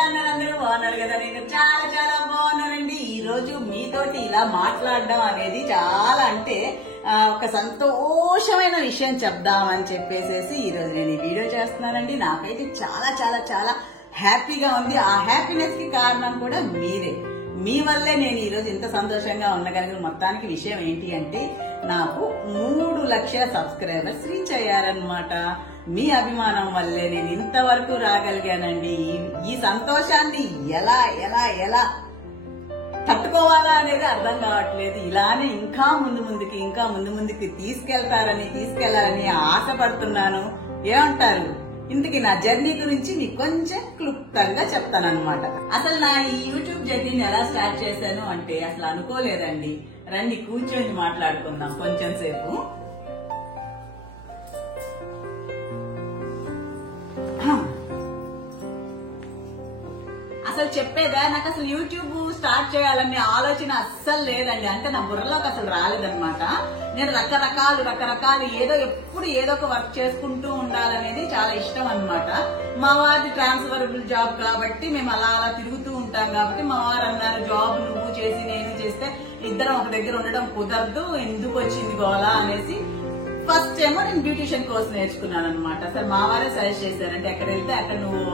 ఎలా అన్నారు? అందరూ బాగున్నారు కదా? నేను చాలా చాలా బాగున్నానండి. ఈ రోజు మీతోటి ఇలా మాట్లాడడం అనేది చాలా అంటే ఒక సంతోషమైన విషయం చెప్దామని చెప్పేసి ఈ రోజు నేను ఈ వీడియో చేస్తున్నానండి. నాకైతే చాలా చాలా చాలా హ్యాపీగా ఉంది. ఆ హ్యాపీనెస్ కి కారణం కూడా మీరే. మీ వల్లే నేను ఈ రోజు ఇంత సంతోషంగా ఉండగలిగిన. మొత్తానికి విషయం ఏంటి అంటే నాకు 3 లక్షల సబ్స్క్రైబర్స్ రీచ్ అయ్యారనమాట. మీ అభిమానం వల్లే నేను ఇంతవరకు రాగలిగానండి. ఈ సంతోషాన్ని ఎలా ఎలా ఎలా తట్టుకోవాలా అనేది అర్థం కావట్లేదు. ఇలానే ఇంకా ముందు ముందుకి తీసుకెళ్లాలని ఆశపడుతున్నాను. ఏమంటారు? ఇంతకీ నా జర్నీ గురించి మీకు కొంచెం క్లుప్తంగా చెప్తానన్నమాట. అసలు నా ఈ యూట్యూబ్ జర్నీని ఎలా స్టార్ట్ చేశాను అంటే అసలు అనుకోలేదండి. రండి కూర్చొని మాట్లాడుకుందాం కొంచెం సేపు. అసలు చెప్పేదా, నాకు అసలు యూట్యూబ్ స్టార్ట్ చేయాలనే ఆలోచన అస్సలు లేదండి. అంటే నా బుర్రలోకి అసలు రాలేదన్నమాట. నేను రకరకాలు ఎప్పుడు ఏదో ఒక వర్క్ చేసుకుంటూ ఉండాలనేది చాలా ఇష్టం అన్నమాట. మా వారి ట్రాన్స్ఫరబుల్ జాబ్ కాబట్టి మేము అలా తిరుగుతూ ఉంటాం కాబట్టి మా వారు అన్నారు, జాబ్ నువ్వు చేసి నేను చేస్తే ఇద్దరం ఒక దగ్గర ఉండడం కుదరదు, ఎందుకు వచ్చింది గోలా అనేసి ఫస్ట్ ఏమో నేను బ్యూటిషియన్ కోర్స్ నేర్చుకున్నాను అనమాట. అసలు మా వారే సజెస్ట్ చేశారు, అంటే ఎక్కడ వెళ్తే అక్కడ నువ్వు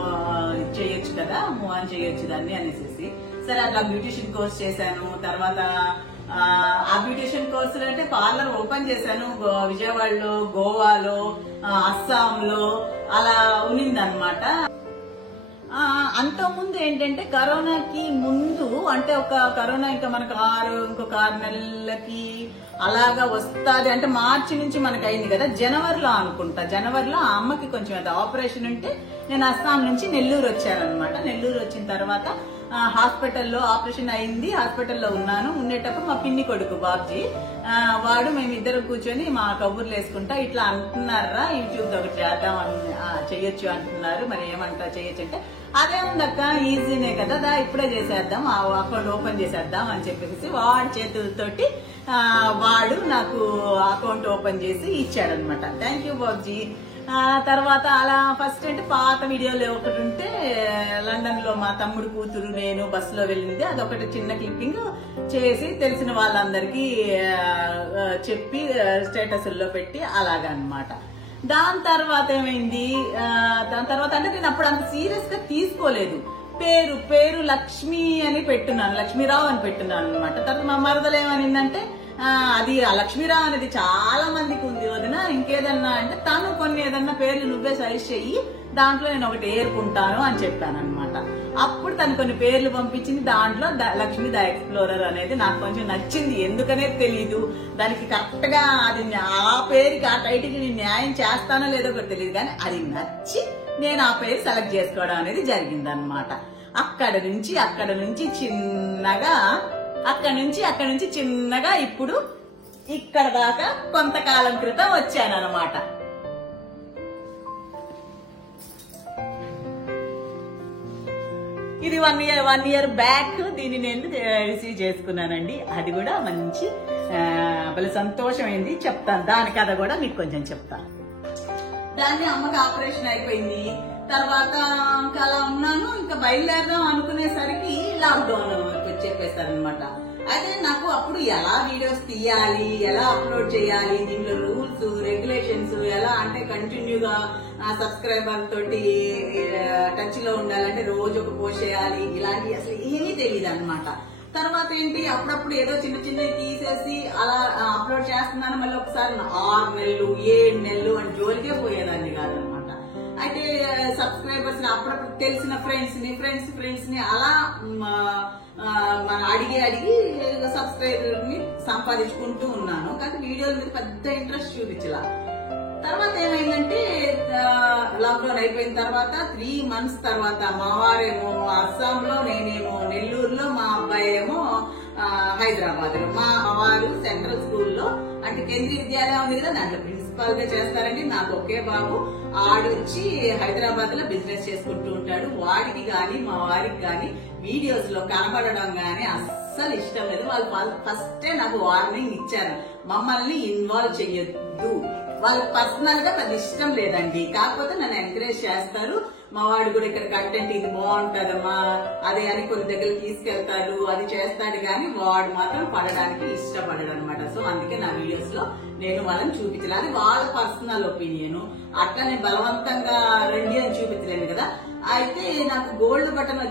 చేయొచ్చు కదా, మూవ్ ఆన్ చేయొచ్చు దాన్ని అనేసి. సరే అట్లా బ్యూటిషియన్ కోర్స్ చేశాను. తర్వాత ఆ బ్యూటిషియన్ కోర్సులు అంటే పార్లర్ ఓపెన్ చేశాను విజయవాడలో, గోవాలో, అస్సాంలో అలా ఉన్నిందనమాట. అంతకుముందు ఏంటంటే కరోనాకి ముందు అంటే కరోనా ఇంకా మనకు ఇంకొక 6 నెలలకి అలాగా వస్తుంది అంటే మార్చి నుంచి మనకు అయింది కదా, జనవరిలో అనుకుంటా. జనవరిలో ఆ అమ్మకి కొంచెం అది ఆపరేషన్ ఉంటే నేను అస్సాం నుంచి నెల్లూరు వచ్చానమాట. నెల్లూరు వచ్చిన తర్వాత హాస్పిటల్లో ఆపరేషన్ అయింది. హాస్పిటల్లో ఉండేటప్పుడు మా పిన్ని కొడుకు బాబ్జీ వాడు మేమిద్దరు కూర్చొని మా కబుర్లు వేసుకుంటా ఇట్లా అంటున్నారా, యూట్యూబ్ ఒకటి చేద్దాం చెయ్యొచ్చు అంటున్నారు, మరి ఏమంటా చెయ్యొచ్చు అంటే అదేముందక్క ఈజీనే కదా, ఇప్పుడే చేసేద్దాం, ఆ అకౌంట్ ఓపెన్ చేసేద్దాం అని చెప్పేసి వాడి చేతులతోటి వాడు నాకు అకౌంట్ ఓపెన్ చేసి ఇచ్చాడనమాట. Thank you Babji. తర్వాత అలా ఫస్ట్ అంటే పాత వీడియోలు ఒకటి ఉంటే లండన్ లో మా తమ్ముడు కూతురు నేను బస్సులో వెళ్ళింది, అదొకటి చిన్న క్లిప్పింగ్ చేసి తెలిసిన వాళ్ళందరికీ చెప్పి స్టేటస్ల్లో పెట్టి అలాగా అనమాట. దాని తర్వాత ఏమైంది, దాని తర్వాత అంటే నేను అప్పుడు అంత సీరియస్ గా తీసుకోలేదు. పేరు లక్ష్మి అని పెట్టున్నాను, లక్ష్మీరావు అని పెట్టున్నాను అనమాట. తర్వాత మా మరదలు ఏమనిందంటే అది ఆ లక్ష్మీరావు అనేది చాలా మందికి ఉంది వదిన, ఇంకేదన్నా అంటే తను కొన్ని ఏదన్నా పేర్లు నువ్వే సజెస్ట్ చెయ్యి, దాంట్లో నేను ఒకటి ఏరుకుంటాను అని చెప్పాను అనమాట. అప్పుడు తను కొన్ని పేర్లు పంపించింది. దాంట్లో లక్ష్మీ ద ఎక్స్ప్లోరర్ అనేది నాకు కొంచెం నచ్చింది. ఎందుకనేది తెలీదు, దానికి కరెక్ట్ గా అది ఆ పేరుకి ఆ టైటిల్ ని న్యాయం చేస్తానో లేదో కూడా తెలియదు, కానీ అది నచ్చి నేను ఆ పేరు సెలెక్ట్ చేసుకోవడం అనేది జరిగింది అనమాట. అక్కడ నుంచి చిన్నగా ఇప్పుడు ఇక్కడ దాకా కొంతకాలం క్రితం వచ్చానన్నమాట. ఇది 1 ఇయర్ బ్యాక్ దీన్ని నేను రిసీవ్ చేసుకున్నానండి. అది కూడా మంచి భలే సంతోషమైంది. చెప్తాను దాని కథ కూడా మీకు కొంచెం చెప్తాను. దాన్ని అమ్మకి ఆపరేషన్ అయిపోయింది. తర్వాత ఇంకా అలా ఉన్నాను. ఇంకా బయలుదేరదాం అనుకునేసరికి లాక్డౌన్ చెప్పేస్తారనమాట. అయితే నాకు అప్పుడు ఎలా వీడియోస్ తీయాలి, ఎలా అప్లోడ్ చేయాలి, దీంట్లో రూల్స్ రెగ్యులేషన్స్ ఎలా అంటే కంటిన్యూగా సబ్స్క్రైబర్ తోటి టచ్ లో ఉండాలంటే రోజు ఒక పోస్ట్ చేయాలి, ఇలాంటి అసలు ఏమీ తెలియదు అనమాట. తర్వాత ఏంటి అప్పుడప్పుడు ఏదో చిన్నవి తీసేసి అలా అప్లోడ్ చేస్తున్నాను. మళ్ళీ ఒకసారి 6 నెలలు 7 నెలలు అని జోలికే పోయేదాన్ని కాదనమాట. అయితే సబ్స్క్రైబర్స్ ని అప్పుడప్పుడు తెలిసిన ఫ్రెండ్స్ ని అలా మన అడిగి సబ్స్క్రైబర్ ని సంపాదించుకుంటూ ఉన్నాను. కానీ వీడియోల మీద పెద్ద ఇంట్రెస్ట్ చూపించలా. తర్వాత ఏమైందంటే లాక్డౌన్ అయిపోయిన తర్వాత 3 మంత్స్ తర్వాత మా వారేమో అస్సాంలో, నేనేమో నెల్లూరులో, మా అబ్బాయి ఏమో హైదరాబాద్ లో. మా వారు సెంట్రల్ స్కూల్లో అంటే కేంద్రీయ విద్యాలయం ఉంది కదా, దాంట్లో ప్రిన్సిపాల్ గా చేస్తారండి. నాకు ఒకే బాబు, ఆడొచ్చి హైదరాబాద్ లో బిజినెస్ చేసుకుంటూ ఉంటాడు. వాడికి గాని మా వారికి గాని వీడియోస్ లో కనబడడం గాని అస్సలు ఇష్టం లేదు. వాళ్ళు ఫస్టే నాకు వార్నింగ్ ఇచ్చారు, మమ్మల్ని ఇన్వాల్వ్ చెయ్యొద్దు. వాళ్ళకి పర్సనల్ గా పెద్ద ఇష్టం లేదండి, కాకపోతే నన్ను ఎంకరేజ్ చేస్తారు. మా వాడు కూడా ఇక్కడ కంటెంట్ ఇది బాగుంటదమ్మా అదే అని కొన్ని దగ్గర తీసుకెళ్తాడు, అది చేస్తాడు, కానీ వాడు మాత్రం పడడానికి ఇష్టపడడు అనమాట. సో అందుకే నా వీడియోస్ లో నేను వాళ్ళని చూపించలేదు. అది వాళ్ళ పర్సనల్ ఒపీనియన్. అట్లా నేను బలవంతంగా రండి అని చూపించలేను కదా. అయితే నాకు గోల్డ్ బటన్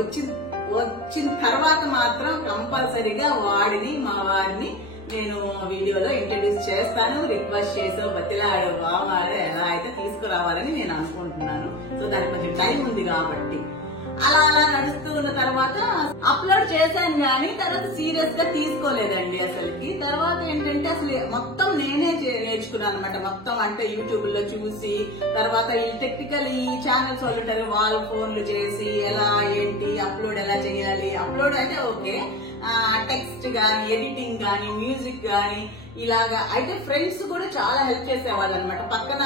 వచ్చిన తర్వాత మాత్రం కంపల్సరీగా వాడిని మా వారిని నేను వీడియోలో ఇంట్రడ్యూస్ చేస్తాను. రిక్వెస్ట్ చేసో బతిలాడో బామాడో ఎలా అయితే తీసుకురావాలని నేను అనుకుంటున్నాను. సో దానికి కొంచెం టైం ఉంది కాబట్టి అలా నడుస్తూ ఉన్న తర్వాత అప్లోడ్ చేశాను, కానీ తర్వాత సీరియస్ గా తీసుకోలేదండి అసలుకి. తర్వాత ఏంటంటే అసలు మొత్తం నేనే నేర్చుకున్నాను అనమాట. మొత్తం అంటే యూట్యూబ్ లో చూసి, తర్వాత ఈ టెక్నికల్ ఈ ఛానల్స్ వాళ్ళు ఉంటారు, వాళ్ళ ఫోన్లు చేసి ఎలా ఏంటి అప్లోడ్ ఎలా చేయాలి. అప్లోడ్ అంటే ఓకే, టెక్స్ట్ గానీ, ఎడిటింగ్ గానీ, మ్యూజిక్ గానీ ఇలాగా. అయితే ఫ్రెండ్స్ కూడా చాలా హెల్ప్ చేసేవాళ్ళు అనమాట. పక్కన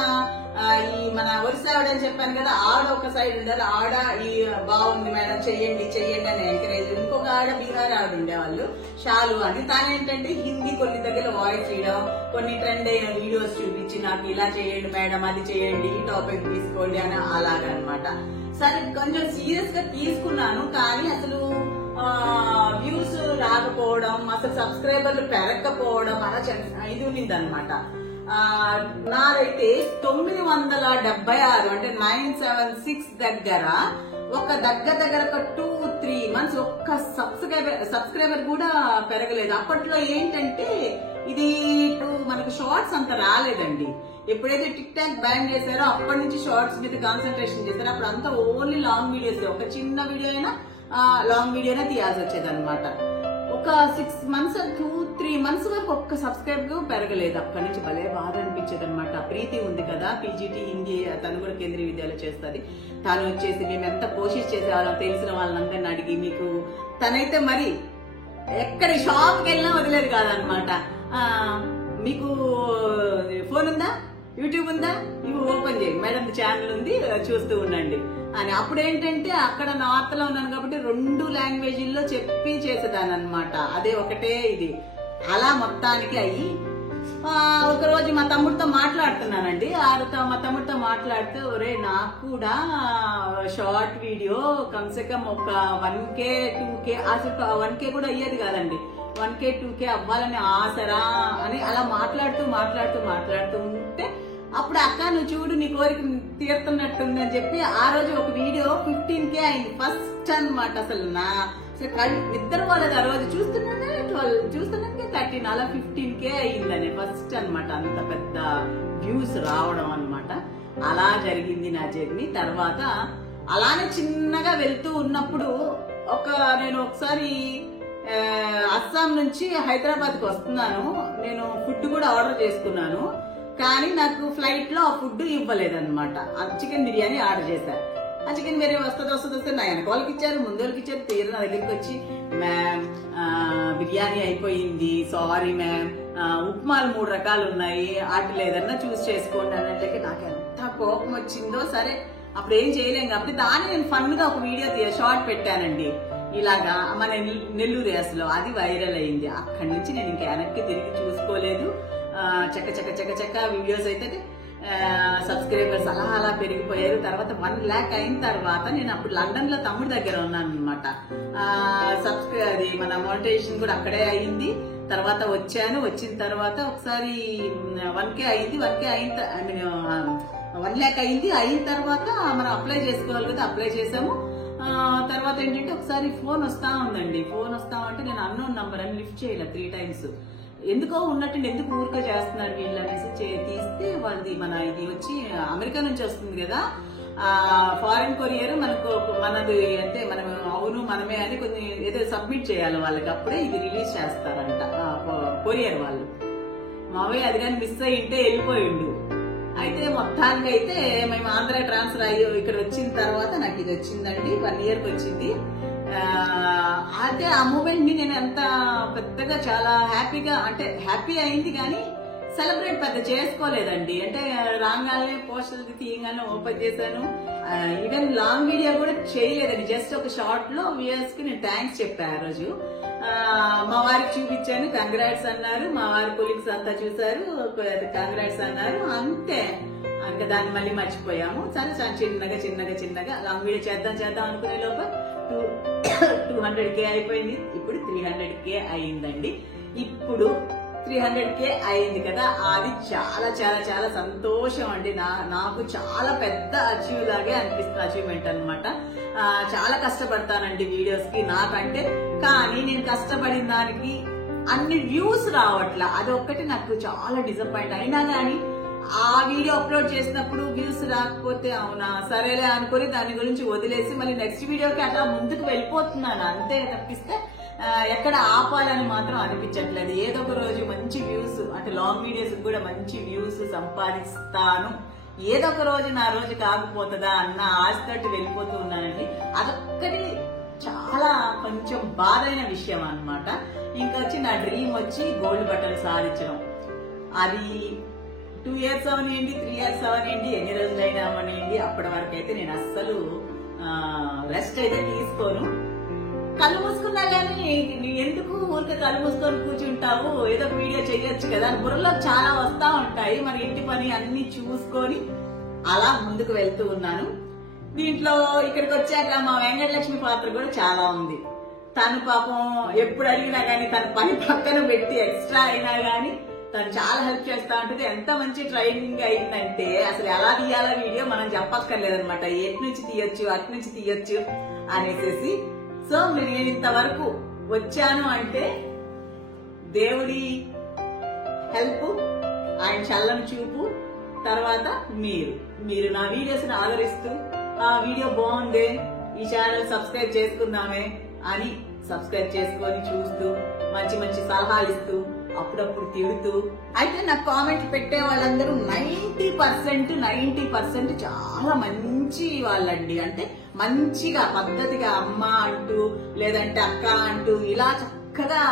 ఈ మన ఒరిస్సా ఆవిడని చెప్పాను కదా, ఆడ ఒక సైడ్ ఉండాలి, ఆడ ఈ బాగుంది మేడం చెయ్యండి అని ఎంకరేజ్. ఇంకొక ఆడ బీహార్ ఆవిడ ఉండేవాళ్ళు, షాలు అని. తానేంటంటే హిందీ కొన్ని దగ్గర వాయిస్ చేయడం, కొన్ని ట్రెండ్ అయిన వీడియోస్ చూపించి నాకు ఇలా చేయండి మేడం, అది చేయండి, ఈ టాపిక్ తీసుకోండి అని అలాగా అనమాట. సరే కొంచెం సీరియస్ గా తీసుకున్నాను, కానీ అసలు వ్యూస్ రాకపోవడం, అసలు సబ్స్క్రైబర్లు పెరగకపోవడం అలా ఇది ఉన్నింది అనమాట. నాదైతే 976 అంటే 976 దగ్గర ఒక దగ్గర 2-3 months ఒక్క సబ్స్క్రైబర్ కూడా పెరగలేదు. అప్పట్లో ఏంటంటే ఇది మనకు షార్ట్స్ అంత రాలేదండి. ఎప్పుడైతే టిక్ టాక్ బ్యాన్ చేశారో అప్పటి నుంచి షార్ట్స్ మీద కాన్సన్ట్రేషన్ చేశారు. అప్పుడు అంతా ఓన్లీ లాంగ్ వీడియోస్, ఒక చిన్న వీడియో అయినా లాంగ్ వీడియోనే తీయాల్సి వచ్చేది అనమాట. ఒక 6 months 2-3 months వరకు ఒక్క సబ్స్క్రైబర్ పెరగలేదు. అక్కడి నుంచి భలే బాధ అనిపించేది అనమాట. ప్రీతి ఉంది కదా, పీజీటీ హిందీ, తను కూడా కేంద్రీయ విద్యాలయం చేస్తుంది. తను వచ్చేసి మేము ఎంత కోషిష్ చేసేవాళ్ళం తెలిసిన వాళ్ళందరిని అడిగి. మీకు తనైతే మరి ఎక్కడి షాప్కి వెళ్ళినా వదిలేదు కాదనమాట. మీకు ఫోన్ ఉందా, యూట్యూబ్ ఉందా, ఇవి ఓపెన్ చేయి మేడం, ఛానల్ ఉంది చూస్తూ ఉండండి అని. అప్పుడు ఏంటంటే అక్కడ నార్త్ లో ఉన్నాను కాబట్టి 2 లాంగ్వేజ్ల్లో చెప్పి చేసేదాన్ని అనమాట. అదే ఒకటే ఇది. అలా మొత్తానికి అయ్యి ఒకరోజు మా తమ్ముడితో మాట్లాడుతున్నానండి. మా తమ్ముడితో మాట్లాడితే, ఒరే నాకు కూడా షార్ట్ వీడియో కమ్సే కమ్ ఒక 1K 2K, అసలు 1K కూడా అయ్యేది కాదండి, 1K 2K అవ్వాలని ఆసరా అని అలా మాట్లాడుతూ ఉంటే, అప్పుడు అక్క నువ్వు చూడు నీ కోరిక తీరుతున్నట్టుందని చెప్పి ఆ రోజు ఒక వీడియో 15K అయింది ఫస్ట్ అనమాట. అసలు నిద్ర పోలేదు ఆ రోజు. చూస్తున్నానే 13 అలా 15K అయిందని ఫస్ట్ అనమాట. అంత పెద్ద వ్యూస్ రావడం అనమాట. అలా జరిగింది నా జర్నీ. తర్వాత అలానే చిన్నగా వెళ్తూ ఉన్నప్పుడు నేను ఒకసారి అస్సాం నుంచి హైదరాబాద్ కి వస్తున్నాను. నేను ఫుడ్ కూడా ఆర్డర్ చేసుకున్నాను, కానీ నాకు ఫ్లైట్ లో ఆ ఫుడ్ ఇవ్వలేదన్నమాట. చికెన్ బిర్యానీ ఆర్డర్ చేశాను. ఆ చికెన్ బిర్యానీ వస్తుంది నా వెనక వాళ్ళకి ఇచ్చారు, ముందు వాళ్ళకి ఇచ్చారు. తీరు నా దగ్గరికి వచ్చి, మ్యామ్ బిర్యానీ అయిపోయింది, సారీ మ్యామ్, ఉప్మాలు 3 రకాలు ఉన్నాయి, వాటిలో ఏదన్నా చూస్ చేసుకోండి అన్నట్లకి నాకు ఎంత కోపం వచ్చిందో. సరే అప్పుడు ఏం చేయలేం కాబట్టి దాన్ని నేను ఫన్ గా ఒక వీడియో షార్ట్ పెట్టానండి. ఇలాగా మన నెల్లూరు అసలు అది వైరల్ అయింది. అక్కడి నుంచి నేను ఇంకా వెనక్కి తిరిగి చూసుకోలేదు. చక్క వీడియోస్ అయితే సబ్స్క్రైబర్స్ అలా పెరిగిపోయారు. తర్వాత 1 lakh అయిన తర్వాత నేను అప్పుడు లండన్ లో తమ్ముడి దగ్గర ఉన్నాను అనమాట. అది మన మానిటైజేషన్ కూడా అక్కడే అయింది. తర్వాత వచ్చిన తర్వాత ఒకసారి 1K అయింది. 1 lakh అయింది. అయిన తర్వాత మనం అప్లై చేసుకోవాలి కదా, అప్లై చేసాము. తర్వాత ఏంటంటే ఒకసారి ఫోన్ వస్తా ఉందండి. ఫోన్ వస్తామంటే నేను అన్నోన్ నంబర్ అని లిఫ్ట్ చేయలే 3 times. ఎందుకో ఉన్నట్టు ఎందుకు ఊరిక చేస్తున్నారు వీళ్ళు అనేసి తీస్తే వాళ్ళది మన ఇది వచ్చి అమెరికా నుంచి వస్తుంది కదా, ఫారిన్ కొరియర్ మనది అంటే మనం అవును మనమే అని కొన్ని ఏదో సబ్మిట్ చేయాలి వాళ్ళకి, అప్పుడే ఇది రిలీజ్ చేస్తారంట కొరియర్ వాళ్ళు. మావయ్య అది కానీ మిస్ అయ్యింటే వెళ్ళిపోయిండు. అయితే మొత్తానికి అయితే మేము ఆంధ్ర ట్రాన్స్ఫర్ అయ్యి ఇక్కడ వచ్చిన తర్వాత నాకు ఇది వచ్చిందండి. 1 yearకి వచ్చింది. అయితే ఆ మూమెంట్ ని నేను ఎంత పెద్దగా చాలా హ్యాపీగా అంటే హ్యాపీ అయింది, కానీ సెలబ్రేట్ పెద్ద చేసుకోలేదండి. అంటే రాగానే పోస్టర్ తీయగానే ఓపెన్ చేశాను. ఈవెన్ లాంగ్ వీడియో కూడా చేయలేదండి. జస్ట్ ఒక షార్ట్ లో వ్యూయర్స్ కి నేను థ్యాంక్స్ చెప్పాను. ఆ రోజు మా వారికి చూపించాను, కంగ్రాట్స్ అన్నారు. మా వారి కొలీగ్స్ అంతా చూసారు, కంగ్రాట్స్ అన్నారు. అంతే. ఇంకా దాన్ని మళ్ళీ మర్చిపోయాము. సరే చిన్నగా చిన్నగా చిన్నగా లాంగ్ వీడియో చేద్దాం అనుకునే లోపల 200K అయిపోయింది. ఇప్పుడు 300K అయిందండి. ఇప్పుడు 300K అయింది కదా, అది చాలా చాలా చాలా సంతోషం అండి. నాకు చాలా పెద్ద అచీవ్ లాగే అనిపిస్తుంది, అచీవ్మెంట్ అనమాట. చాలా కష్టపడతానండి వీడియోస్ కి నాకంటే, కానీ నేను కష్టపడిన దానికి అన్ని వ్యూస్ రావట్లా. అదొక్కటి నాకు చాలా డిసప్పాయింట్. అయినా కానీ ఆ వీడియో అప్లోడ్ చేసినప్పుడు వ్యూస్ రాకపోతే అవునా సరేలే అనుకుని దాని గురించి వదిలేసి మళ్ళీ నెక్స్ట్ వీడియోకి అట్లా ముందుకు వెళ్ళిపోతున్నాను అంతే తప్పిస్తే ఎక్కడ ఆపాలని మాత్రం అనిపించట్లేదు. ఏదో ఒక రోజు మంచి వ్యూస్, అంటే లాంగ్ వీడియోస్ కూడా మంచి వ్యూస్ సంపాదిస్తాను, ఏదో ఒక రోజు నా రోజు కాకపోతుందా అన్న ఆశతోటి వెళ్ళిపోతూ ఉన్నానండి. అదొక్కటి చాలా కొంచెం బాధైన విషయం అన్నమాట. ఇంకా వచ్చి నా డ్రీమ్ వచ్చి గోల్డ్ బటన్ సాధించడం. అది 2 years అవనివ్వండి, 3 years అవనివ్వండి, ఎన్ని రోజులైనా అవనివ్వండి, అప్పటి వరకు అయితే నేను అస్సలు రెస్ట్ అయితే తీసుకోను. కళ్ళు మూసుకున్నా గానీ ఎందుకు ఊరికే కళ్ళు మూసుకొని కూర్చుంటావు, ఏదో వీడియో చెయ్యొచ్చు కదా, బుర్రలో చాలా వస్తా ఉంటాయి. మరి ఇంటి పని అన్ని చూసుకొని అలా ముందుకు వెళ్తూ ఉన్నాను. దీంట్లో ఇక్కడికి వచ్చాక మా వెంకటలక్ష్మి పాత్ర కూడా చాలా ఉంది. తను పాపం ఎప్పుడు అడిగినా గానీ తన పని పక్కన పెట్టి ఎక్స్ట్రా అయినా గానీ తను చాలా హెల్ప్ చేస్తా ఉంటుంది. ఎంత మంచి ట్రైనింగ్ అయిందంటే అసలు ఎలా తీయాలా వీడియో మనం చెప్పక్కర్లేదనమాట. ఎటు నుంచి తీయొచ్చు అటు నుంచి తీయొచ్చు అనేసి. సో నేను ఇంతవరకు వచ్చాను అంటే దేవుడి హెల్ప్, ఆయన చల్లని చూపు, తర్వాత మీరు నా వీడియోస్ ని ఆదరిస్తూ ఆ వీడియో బాగుంది ఈ ఛానల్ సబ్స్క్రైబ్ చేసుకుందామే అని సబ్స్క్రైబ్ చేసుకొని చూస్తూ మంచి మంచి సలహాలు ఇస్తూ అప్పుడప్పుడు తిడుతూ అయితే నాకు కామెంట్ పెట్టే వాళ్ళందరూ 90% చాలా మంచి వాళ్ళండి. అంటే మంచిగా పద్ధతిగా అమ్మ అంటూ లేదంటే అక్క అంటూ ఇలా చక్కగా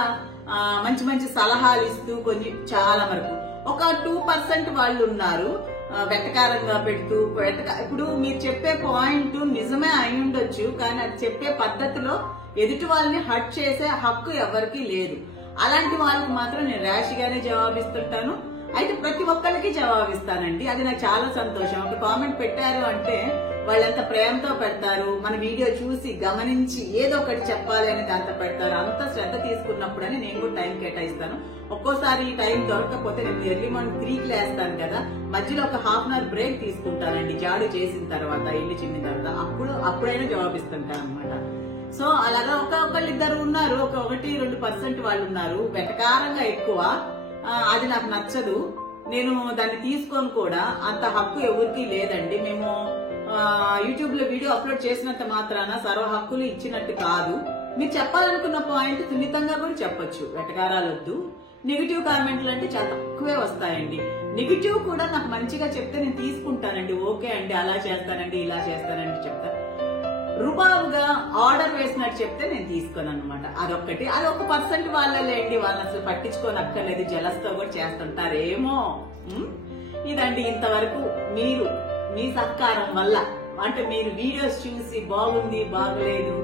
మంచి మంచి సలహాలు ఇస్తూ కొంచెం చాలా వరకు ఒక 2% వాళ్ళు ఉన్నారు వెటకారంగా పెడుతూ ఇప్పుడు మీరు చెప్పే పాయింట్ నిజమే అయి ఉండొచ్చు, కానీ అది చెప్పే పద్ధతిలో ఎదుటి వాళ్ళని హర్ట్ చేసే హక్కు ఎవరికీ లేదు. అలాంటి వాళ్ళకి మాత్రం నేను ర్యాష్గానే జవాబిస్తుంటాను. అయితే ప్రతి ఒక్కరికి జవాబిస్తానండి, అది నాకు చాలా సంతోషం. ఒక కామెంట్ పెట్టారు అంటే వాళ్ళంత ప్రేమతో పెడతారు, మన వీడియో చూసి గమనించి ఏదో ఒకటి చెప్పాలి అని దాంతో పెడతారు. అంత శ్రద్ధ తీసుకున్నప్పుడని నేను కూడా టైం కేటాయిస్తాను. ఒక్కోసారి టైం దొరకకపోతే నేను ఎర్లీ మార్నింగ్ 3కి లేస్తాను కదా, మధ్యలో ఒక ½ hour బ్రేక్ తీసుకుంటానండి జాడు చేసిన తర్వాత, ఇల్లు చిమ్మిన తర్వాత, అప్పుడైనా జవాబిస్తుంటాను అనమాట. సో అలాగా ఒకళ్ళిద్దరు ఉన్నారు, 1-2% వాళ్ళు ఉన్నారు వెటకారంగా ఎక్కువ. అది నాకు నచ్చదు, నేను దాన్ని తీసుకొని కూడా అంత హక్కు ఎవరికి లేదండి. మేము యూట్యూబ్ లో వీడియో అప్లోడ్ చేసినంత మాత్రాన సర్వ హక్కులు ఇచ్చినట్టు కాదు. మీరు చెప్పాలనుకున్న పాయింట్ సున్నితంగా కూడా చెప్పొచ్చు, వెటకారాలు వద్దు. నెగిటివ్ కామెంట్లు అంటే చాలా తక్కువే వస్తాయండి. నెగిటివ్ కూడా నాకు మంచిగా చెప్తే నేను తీసుకుంటానండి, ఓకే అండి అలా చేస్తానండి ఇలా చేస్తానండి చెప్తా. రుబాబుగా ఆర్డర్ వేసినట్టు చెప్తే నేను తీసుకోను అనమాట. అదొక్కటి. అది 1% వాళ్ళలేండి, వాళ్ళని అసలు పట్టించుకోనక్కర్లేదు, జలస్తో కూడా చేస్తుంటారేమో. ఇదండి ఇంతవరకు మీరు మీ సహకారం వల్ల, అంటే మీరు వీడియోస్ చూసి బాగుంది బాగలేదు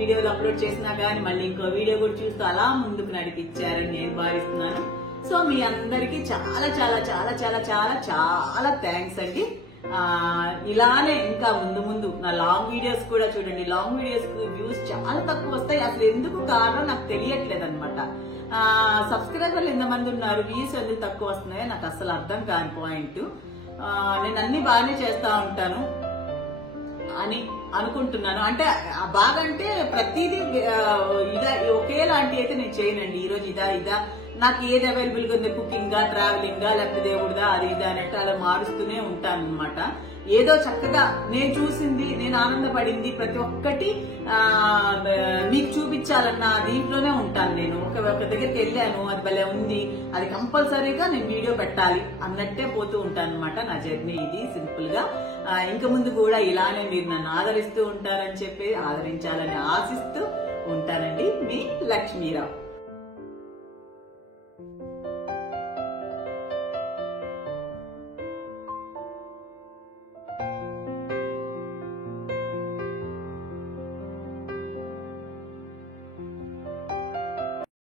వీడియోలు అప్లోడ్ చేసినా గానీ మళ్ళీ ఇంకో వీడియో కూడా చూస్తూ అలా ముందుకు నడిపించారని నేను భావిస్తున్నాను. సో మీ అందరికీ చాలా చాలా చాలా చాలా చాలా చాలా థ్యాంక్స్ అండి. ఇలానే ఇంకా ముందు నా లాంగ్ వీడియోస్ కూడా చూడండి. లాంగ్ వీడియోస్ కు వ్యూస్ చాలా తక్కువ వస్తాయి, అసలు ఎందుకు కారణం నాకు తెలియట్లేదు అనమాట. సబ్స్క్రైబర్లు ఎంతమంది ఉన్నారు, వ్యూస్ ఎందుకు తక్కువ వస్తున్నాయో నాకు అసలు అర్థం కాని పాయింట్. నేను అన్ని బాగానే చేస్తా ఉంటాను అని అనుకుంటున్నాను. అంటే బాగా అంటే ప్రతిదీ ఒకేలాంటి అయితే నేను చేయనండి. ఈ రోజు ఇదా నాకు ఏది అవైలబుల్ గా ఉంది, కుకింగ్ గా, ట్రావెలింగ్ గా, లేకపోతే దేవుడిదా, అది ఇదా అన్నట్టు అలా మారుస్తూనే ఉంటాను అనమాట. ఏదో చక్కగా నేను చూసింది, నేను ఆనందపడింది ప్రతి ఒక్కటి మీకు చూపించాలన్న దీంట్లోనే ఉంటాను. నేను ఒక దగ్గరికి వెళ్ళాను, అది భలే ఉంది, అది కంపల్సరీగా నేను వీడియో పెట్టాలి అన్నట్టే పోతూ ఉంటాను అనమాట. నా జర్నీ ఇది సింపుల్ గా. ఇంక ముందు కూడా ఇలానే మీరు నన్ను ఆదరిస్తూ ఉంటారని చెప్పి ఆదరించాలని ఆశిస్తూ ఉంటానండి. మీ లక్ష్మీరావు.